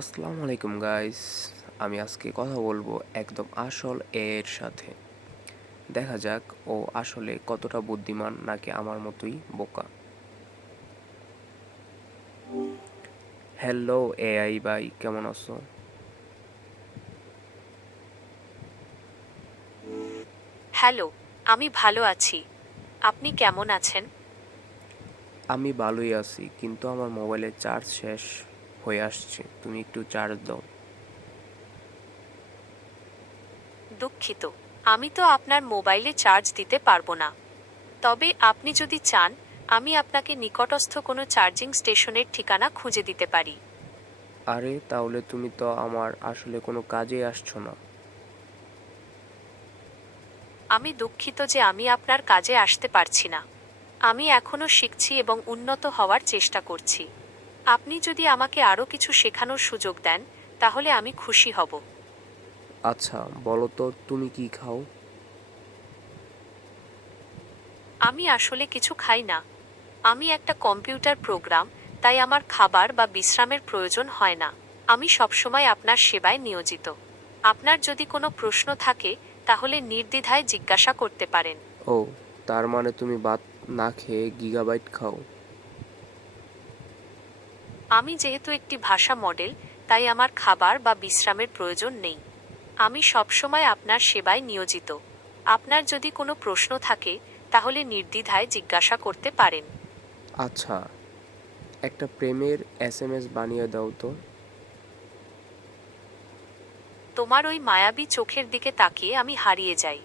আসসালামু আলাইকুম গাইস। আমি আজকে কথা বলবো একদম আসল এর সাথে। দেখা যাক ও আসলে কতটা বুদ্ধিমান নাকি আমার মতোই বোকা। হ্যালো এআই ভাই, কেমন আছো? হ্যালো, আমি ভালো আছি। আপনি কেমন আছেন? আমি ভালোই আছি, কিন্তু আমার মোবাইলের চার্জ শেষ হয়ে আসছে। তুমি একটু চার্জ দাও। দুঃখিত, আমি তো আপনার মোবাইলে চার্জ দিতে পারবো না। তবে আপনি যদি চান, আমি আপনাকে নিকটস্থ কোনো চার্জিং স্টেশনের ঠিকানা খুঁজে দিতে পারি। আরে তাহলে তুমি তো আমার আসলে কোনো কাজে আসছো না। আমি দুঃখিত যে আমি আপনার কাজে আসতে পারছি না। আমি এখনও শিখছি এবং উন্নত হওয়ার চেষ্টা করছি। আপনি যদি আমাকে আরও কিছু শেখানোর সুযোগ দেন, তাহলে আমি খুশি হব। আচ্ছা, বলো তো তুমি কি খাও? আমি আসলে কিছু খাই না। আমি একটা কম্পিউটার প্রোগ্রাম, তাই আমার খাবার বা বিশ্রামের প্রয়োজন হয় না। আমি সবসময় আপনার সেবায় নিয়োজিত। আপনার যদি কোনো প্রশ্ন থাকে, তাহলে নির্দ্বিধায় জিজ্ঞাসা করতে পারেন। ও, তার মানে তুমি ভাত না খেয়ে গিগাবাইট খাও? আমি যেহেতু একটি ভাষা মডেল, তাই আমার খাবার বা বিশ্রামের প্রয়োজন নেই। আমি সবসময় আপনার সেবায় নিয়োজিত। আপনার যদি কোনো প্রশ্ন থাকে, তাহলে নির্দ্বিধায় জিজ্ঞাসা করতে পারেন। আচ্ছা, একটা প্রেমের এসএমএস বানিয়ে দাও তো। তোমার ওই মায়াবী চোখের দিকে তাকিয়ে আমি হারিয়ে যাই।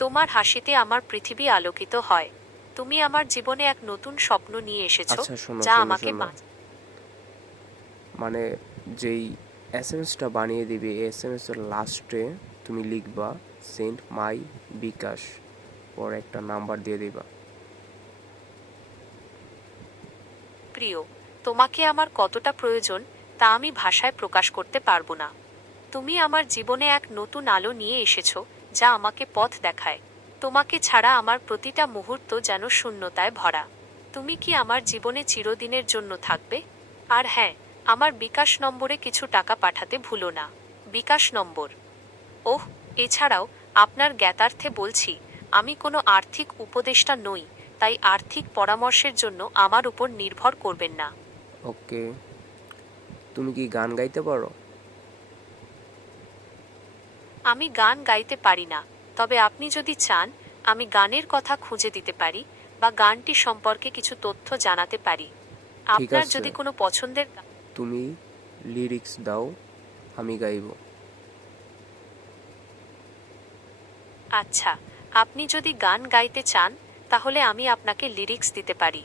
তোমার হাসিতে আমার পৃথিবী আলোকিত হয়। তুমি আমার জীবনে এক নতুন স্বপ্ন নিয়ে এসেছো, আচ্ছা, শোনো যা শোনো আমাকে শোনো, মানে যেই এসএমএসটা বানিয়ে দিবে, এই এসএমএস এর লাস্টে তুমি লিখবা সেন্ড মাই বিকাশ, পর একটা নাম্বার দিয়ে দিবা। প্রিয়, তোমাকে আমার কতটা প্রয়োজন তা আমি ভাষায় প্রকাশ করতে পারবো না। তুমি আমার জীবনে এক নতুন আলো নিয়ে এসেছো, যা আমাকে পথ দেখায়। তোমাকে ছাড়া আমার প্রতিটা মুহূর্ত যেন শূন্যতায় ভরা। তুমি কি আমার জীবনে চিরদিনের জন্য থাকবে? আর হ্যাঁ, আমার বিকাশ নম্বরে কিছু টাকা পাঠাতে ভুলো না। বিকাশ নম্বর। ওহ, এছাড়াও আপনার জ্ঞাতার্থে বলছি, আমি কোনো আর্থিক উপদেষ্টা নই, তাই আর্থিক পরামর্শের জন্য আমার উপর নির্ভর করবেন না। ওকে, তুমি কি গান গাইতে পারো? আমি গান গাইতে পারি না, তবে আপনি যদি চান, আমি গানের কথা খুঁজে দিতে পারি বা গানটি সম্পর্কে কিছু তথ্য জানাতে পারি। ঠিক আপনার আছে, যদি কোনো পছন্দের তুমি লিরিক্স দাও, আমি গাইবো। আচ্ছা, আপনি যদি গান গাইতে চান, তাহলে আমি আপনাকে লিরিক্স দিতে পারি।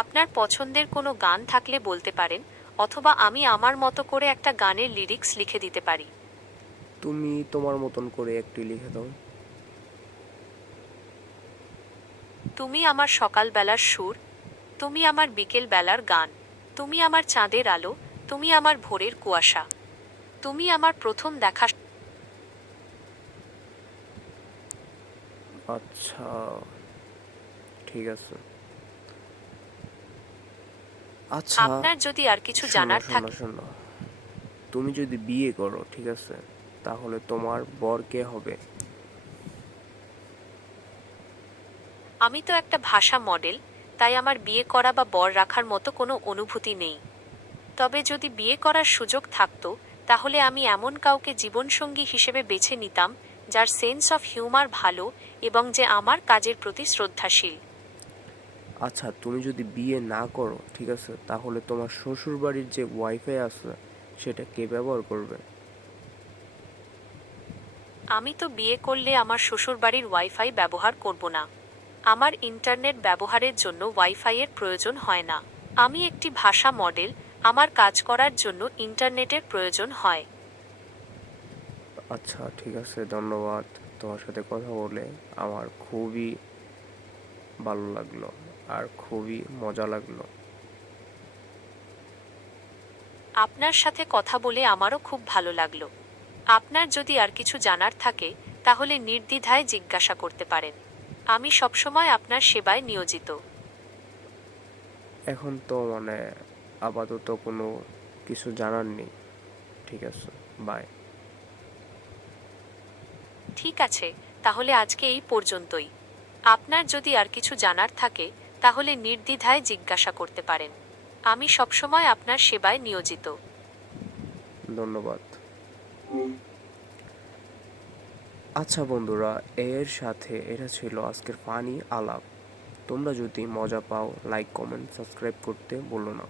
আপনার পছন্দের কোনো গান থাকলে বলতে পারেন, অথবা আমি আমার মতো করে একটা গানের লিরিক্স লিখে দিতে পারি। তুমি তোমার মতন করে একটি লিখে দাও। তুমি আমার সকালবেলার সুর, তুমি আমার বিকেল বেলার গান, তুমি আমার চাঁদের আলো, তুমি আমার ভোরের কুয়াশা, তুমি আমার প্রথম দেখা। আচ্ছা, ঠিক আছে। আচ্ছা, আপনার যদি আর কিছু শোনো জানার শোনো থাকে। শোনো, তুমি যদি বিয়ে করো, ঠিক আছে, তাহলে তোমার বর কে হবে? আমি তো একটা ভাষা মডেল, তাই আমার বিয়ে করা বা বর রাখার মতো কোনো অনুভূতি নেই। তবে যদি বিয়ে করার সুযোগ থাকতো, তাহলে আমি এমন কাউকে জীবনসঙ্গী হিসেবে বেছে নিতাম, যার সেন্স অফ হিউমার ভালো এবং যে আমার কাজের প্রতি শ্রদ্ধাশীল। আচ্ছা, তুমি যদি বিয়ে না করো, ঠিক আছে, তাহলে তোমার শ্বশুর বাড়ির যে ওয়াইফাই আছে সেটা কে ব্যবহার করবে? আমি তো বিয়ে করলে আমার শ্বশুরবাড়ির ওয়াইফাই ব্যবহার করব না। আমার ইন্টারনেট ব্যবহারের জন্য ওয়াইফাইয়ের প্রয়োজন হয় না। আমি একটি ভাষা মডেল, আমার কাজ করার জন্য ইন্টারনেটের প্রয়োজন হয়। আচ্ছা, ঠিক আছে, ধন্যবাদ। তোমার সাথে কথা বলে আমার খুবই ভালো লাগলো, আর খুবই মজা লাগলো। আপনার সাথে কথা বলে আমারও খুব ভালো লাগলো। আপনার যদি আর কিছু জানার থাকে, তাহলে নির্দ্বিধায় জিজ্ঞাসা করতে পারেন। আমি সবসময় আপনার সেবায় নিয়োজিত। এখন তো আপাতত কোনো কিছু জানার নেই। ঠিক আছে, বাই। ঠিক আছে, তাহলে আজকে এই পর্যন্তই। আপনার যদি আর কিছু জানার থাকে তাহলে নির্দ্বিধায় জিজ্ঞাসা করতে পারেন। আমি সবসময় আপনার সেবায় নিয়োজিত। ধন্যবাদ। আচ্ছা বন্ধুরা, এর সাথে এটা ছিল আজকের ফানি আলাপ। তোমরা যদি মজা পাও, লাইক, কমেন্ট, সাবস্ক্রাইব করতে ভুলো না।